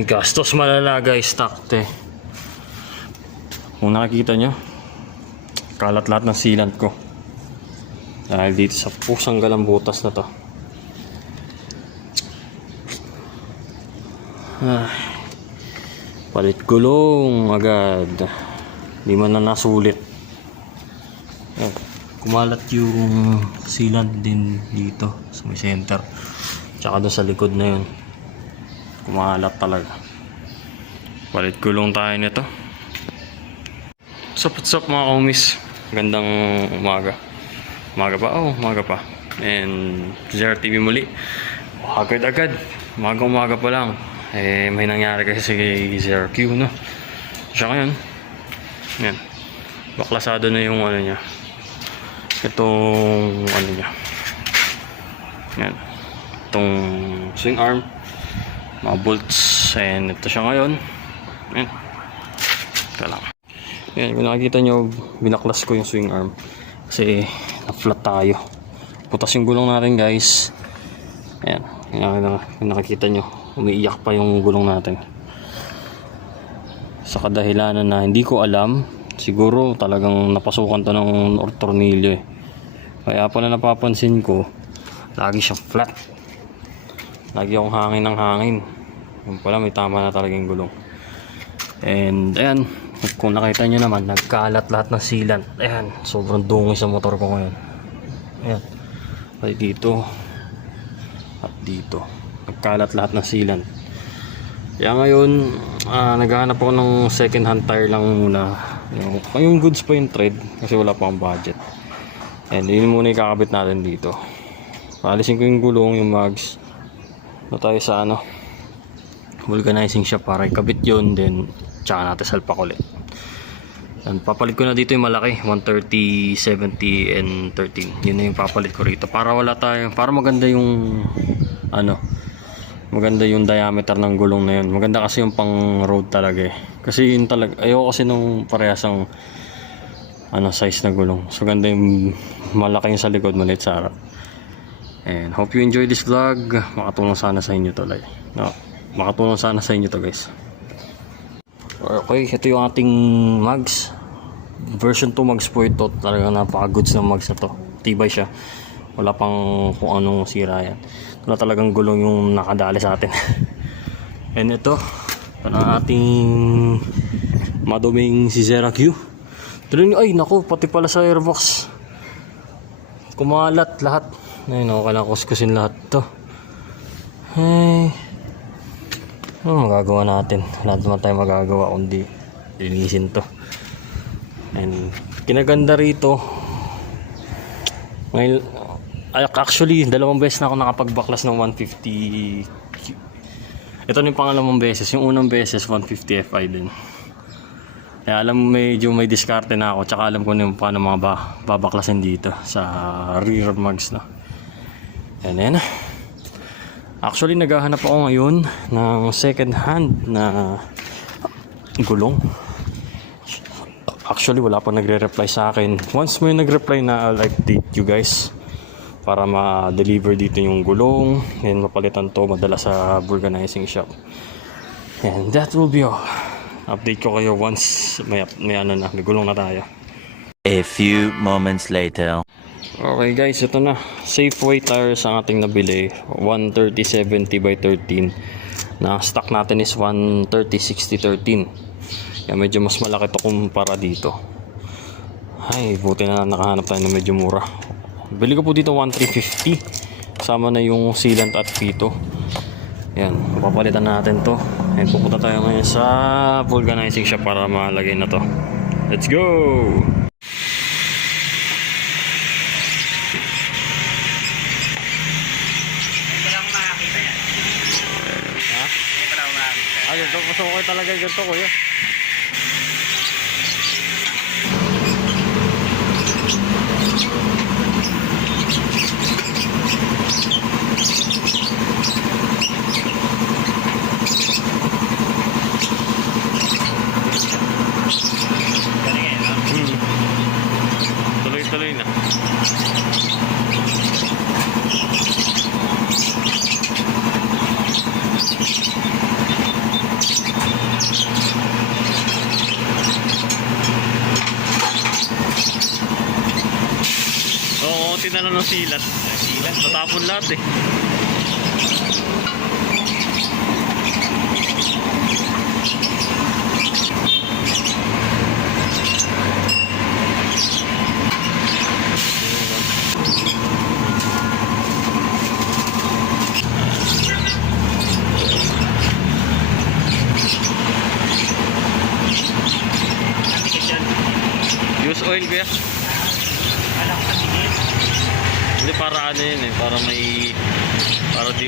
Ay, gastos malala guys, takte. Kung nakikita nyo, kalat lahat ng sealant ko. Dahil dito sa pusang galambutas na to. Ay, palit gulong agad. Di man na nasulit. Ayan, kumalat yung sealant din dito sa may center. Tsaka doon sa likod na yun. Kumalat talaga. Palit gulong tayo nito. Sup, sup mga kaumis. Gandang umaga. Umaga pa? Oh, umaga pa. And Zero TV muli. Agad-agad. Umaga-umaga pa lang. Eh, may nangyari kasi kay Zero Q, no? Siya ngayon. Yan. Baklasado na yung ano niya. Itong ano niya. Yan. Itong swing arm. Mga bolts. And ito siya ngayon. Yan. Ito lang. Yan, kung nakikita nyo, binaklas ko yung swing arm. Kasi, na-flat tayo. Putas yung gulong natin, guys. Ayan, yung nakikita nyo, umiiyak pa yung gulong natin. Sa kadahilanan na hindi ko alam, siguro talagang napasukan to ng tornilyo eh. Kaya pala napapansin ko, lagi siyang flat. Lagi akong hangin ng hangin. Yung pala may tama na talagang gulong. And ayan, kung nakita nyo naman, nagkalat lahat ng sealant. Ayan, sobrang dungi sa motor ko ngayon. Ayan, pati dito. At dito. Nagkalat lahat ng sealant. Kaya ngayon, ah, naghahanap ako ng second hand tire lang muna. Yung, yung goods pa yung trade kasi wala pa akong budget. And yun muna yung kakabit natin dito. Paalisin ko yung gulong, yung mags. Na tayo sa ano, vulcanizing shop para ikabit yun then tsaka natin salpak ulit. And papalit ko na dito yung malaki 130, 70 and 13 yun na yung papalit ko rito. Para wala tayo para maganda yung ano maganda yung diameter ng gulong na yun. Maganda kasi yung pang road talaga eh. Kasi yun talaga ayoko kasi nung parehasang ano size na gulong. So ganda yung malaki yung sa likod maliit sa harap and hope you enjoy this vlog. Makatulong sana sa inyo to like no, makatulong sana sa inyo to guys. Okay ito yung ating mags version 2 mags po ito. Talaga napaka goods ng mags na to. Tibay siya. Wala pang kung anong sira yan. Wala talagang gulong yung nakadali sa atin. And ito ito na ating maduming si Zera Q. Tuloy ay naku pati pala sa airbox. Kumalat lahat ay naku kailangan kuskusin lahat to. Ay ano magagawa natin? Wala naman tayo magagawa kundi linisin to. And kinaganda rito. Ngayon ay, actually dalawang beses na ako nakapagbaklas ng 150 ito na yung pangalawang beses. Yung unang beses 150 Fi din. Kaya alam mo medyo may diskarte na ako. Tsaka alam ko na yung paano mga ba, babaklasin dito sa rear mags no yan yan Actually, naghahanap ako ngayon ng second hand na gulong. Actually, wala pa nagre-reply sa akin. Once may nag-reply na, I'll update you guys para ma-deliver dito yung gulong and mapalitan to madala sa vulcanizing shop. And that will be all. Update ko kayo once may, may ano na, may gulong na tayo. A few moments later. Okay guys, ito na. Safeway tires ang ating nabili. 130-70 by 13. Na stock natin is 130-60-13. Kaya medyo mas malaki to kumpara dito. Ay, buti na nakahanap tayo ng medyo mura. Bili ko po dito 1350. Kasama na yung sealant at pito. Yan, papalitan natin to. And pupunta tayo ngayon sa vulcanizing shop para malagay na to. Let's go! Ha? Ah, ko kayo talaga ganito, kuya. Hmm. Tuloy-tuloy na. natin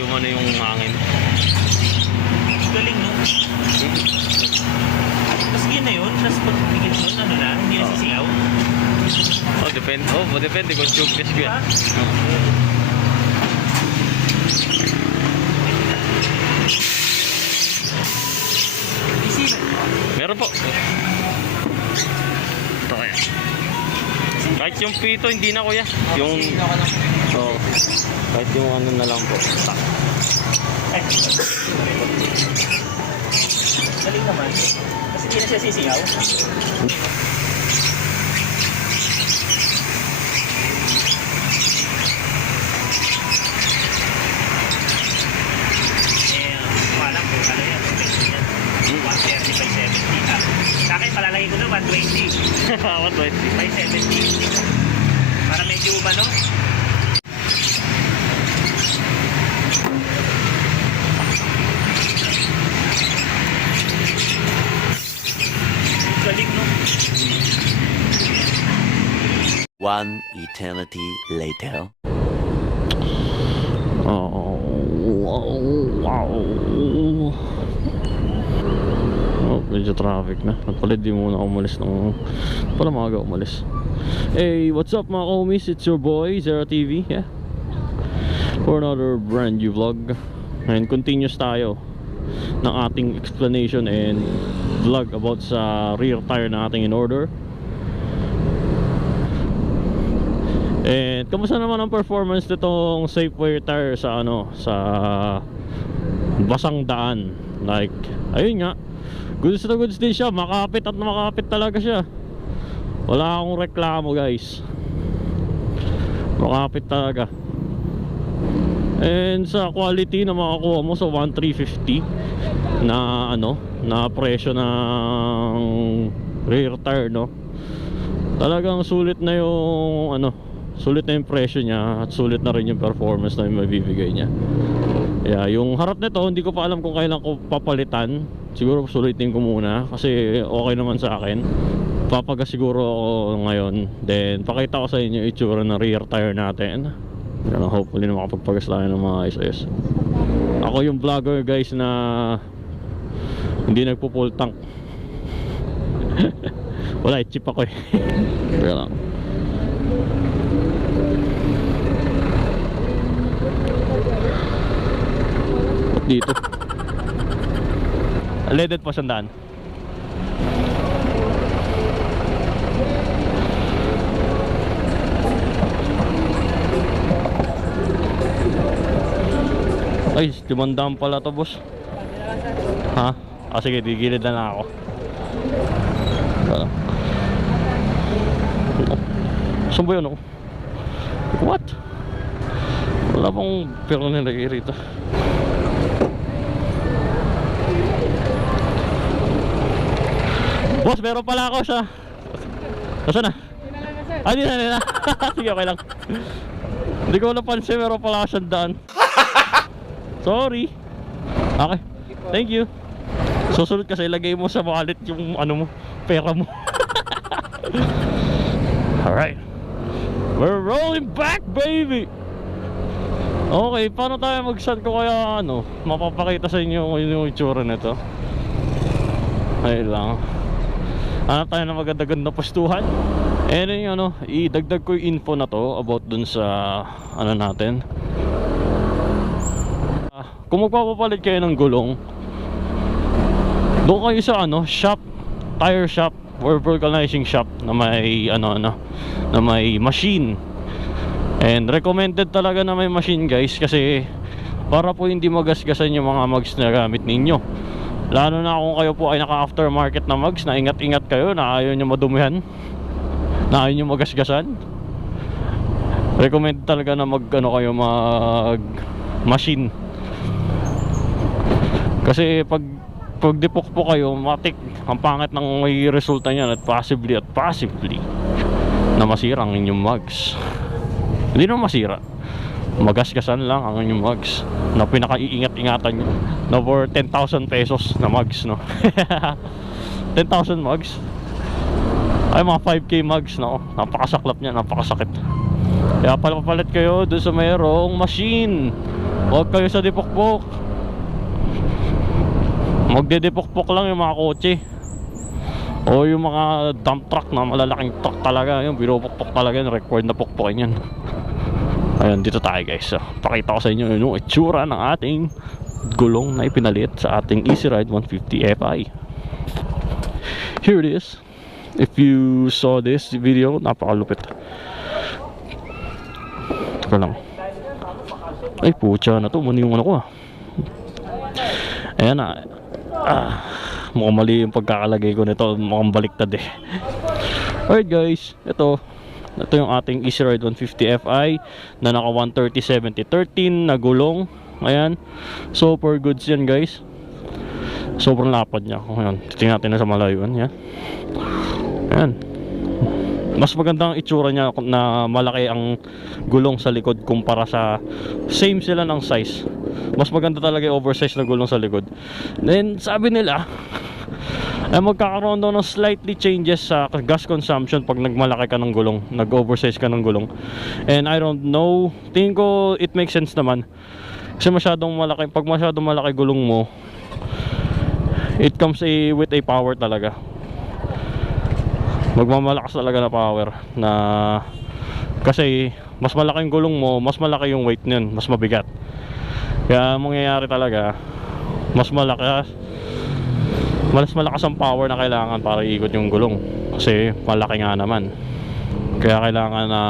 Di umano yung hangin. Galing, no? Tapos yun na yun. Tapos pag tikit nun, ano na, hindi na sisigaw. Oh, depende. Oh, depende kung tubeless kuya. Diba? Isilan. Meron po. Ito kaya. Kahit yung pito, hindi na kuya. Yung... Oh, kahit yung ano na lang po. Ay. Galing naman. Kasi hindi na siya sisigaw. Eh, ano yan. Peso yan. 130 by 70 ha. Sa akin, palalagay ko na 120 What wait? by 70. Para medyo umano. One eternity later. Oh, wow, wow. Oh, medyo traffic na. At di muna umalis ng... Pala maaga umalis. Hey, what's up mga homies? It's your boy, Zera TV. Yeah. For another brand new vlog. And continuous tayo ng ating explanation and vlog about sa rear tire na ating in order. And kamusta naman ang performance nitong Safeway tire sa ano sa basang daan? Like ayun nga. Goods na goods din siya, makapit at makapit talaga siya. Wala akong reklamo, guys. Makapit talaga. And sa quality na makakuha mo sa 1350 na ano, na presyo ng rear tire, no? Talagang sulit na yung ano, sulit na yung presyo niya at sulit na rin yung performance na yung mabibigay niya. Yeah, yung harap nito hindi ko pa alam kung kailan ko papalitan. Siguro sulitin ko muna kasi okay naman sa akin. Papagas siguro ako ngayon. Then pakita ko sa inyo yung itsura ng rear tire natin. Yan, hopefully na makapagpagas tayo ng mga ayos-ayos. Ako yung vlogger guys na hindi nagpo-full tank. Wala, eh, cheap ako eh. Ba't dito? Leaded pa sandaan. Ay, limandaan pala to boss. Ha? Ah, sige, digilid na lang ako. Saan ba yun oh? What? Wala bang pero nilagay rito. Boss, meron pala ako sa... Nasaan na? Ah, di na, di na. Sige, okay lang. Hindi ko napansin, meron pala ako siyang daan. Sorry. Okay. Thank you. Susunod kasi ilagay mo sa wallet yung ano mo, pera mo. Alright. We're rolling back, baby! Okay, paano tayo mag-send ko kaya ano? Mapapakita sa inyo yung itsura nito. Ayun lang. Hanap tayo ng maganda-ganda postuhan. And then ano, idagdag ko yung info na to about dun sa ano natin. Ah, Kung magpapapalit kayo ng gulong, doon kayo sa ano, shop, tire shop or vulcanizing shop na may ano ano, na may machine. And recommended talaga na may machine guys kasi para po hindi magasgasan yung mga mugs na gamit ninyo. Lalo na kung kayo po ay naka aftermarket na mugs na ingat-ingat kayo na ayaw nyo madumihan, na ayaw nyo magasgasan. recommend talaga na mag ano kayo mag machine. Kasi pag pag dipok po kayo matik ang pangit ng may resulta niyan at possibly at possibly na masira ang inyong mugs. Hindi naman masira magasgasan lang ang inyong mugs na pinaka-iingat-ingatan nyo. Na for 10,000 pesos na mugs no? 10,000 mugs? Ay mga 5k mugs no? Napakasaklap niya napakasakit. Kaya palapalit kayo doon sa mayroong machine. Huwag kayo sa dipokpok magdedepokpok lang yung mga kotse. O yung mga dump truck na malalaking truck talaga. Yun binupokpok talaga yun. Record na pokpokin yan ayun dito tayo guys. So, pakita ko sa inyo yung itsura ng ating gulong na ipinalit sa ating Easy Ride 150 Fi here it is. If you saw this video napakalupit. Teka lang. Ay pucha na to. Muna yung ano ko ah. Ayan na ah, mukhang mali yung pagkakalagay ko nito. Mukhang baliktad eh. Alright guys. Ito ito yung ating Easy Ride 150 Fi na naka 130 70 13 na gulong ayan. Super goods yan guys. Sobrang lapad niya. Ayan titingnan natin na sa malayuan yan ayan. Mas maganda ang itsura niya na malaki ang gulong sa likod kumpara sa same sila ng size. Mas maganda talaga yung oversize na gulong sa likod. Then sabi nila ay magkakaroon daw ng slightly changes sa gas consumption pag nagmalaki ka ng gulong nag-oversize ka ng gulong. And I don't know tingin ko it makes sense naman. Kasi masyadong malaki pag masyadong malaki gulong mo it comes a, with a power talaga. Magmamalakas talaga na power na kasi mas malaking gulong mo mas malaki yung weight niyan mas mabigat. Kaya ang mangyayari talaga mas malakas mas malakas ang power na kailangan para iikot yung gulong. Kasi malaki nga naman. Kaya kailangan na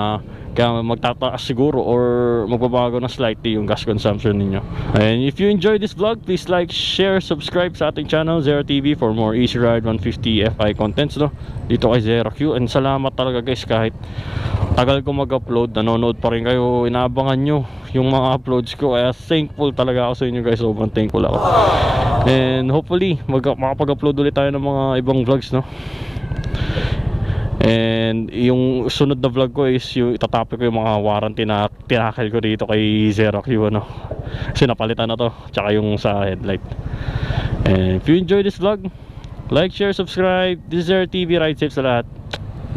kaya magtataas siguro or magbabago na slightly yung gas consumption ninyo. And if you enjoyed this vlog please like, share, subscribe sa ating channel Zero TV for more Easy Ride 150 FI contents no? Dito kay Zero Q. And salamat talaga guys kahit tagal ko mag-upload nanonood pa rin kayo. Inaabangan nyo yung mga uploads ko. Kaya thankful talaga ako sa inyo guys. Sobrang thankful ako. And hopefully mag makapag-upload ulit tayo ng mga ibang vlogs no And yung sunod na vlog ko is yung itatapik ko yung mga warranty na tinakil ko dito kay Zero Q ano. Kasi napalitan na to, tsaka yung sa headlight. And if you enjoy this vlog, like, share, subscribe. This is Zero TV, ride safe sa lahat.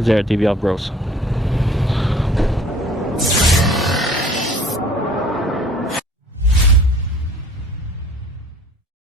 Zero TV out bros.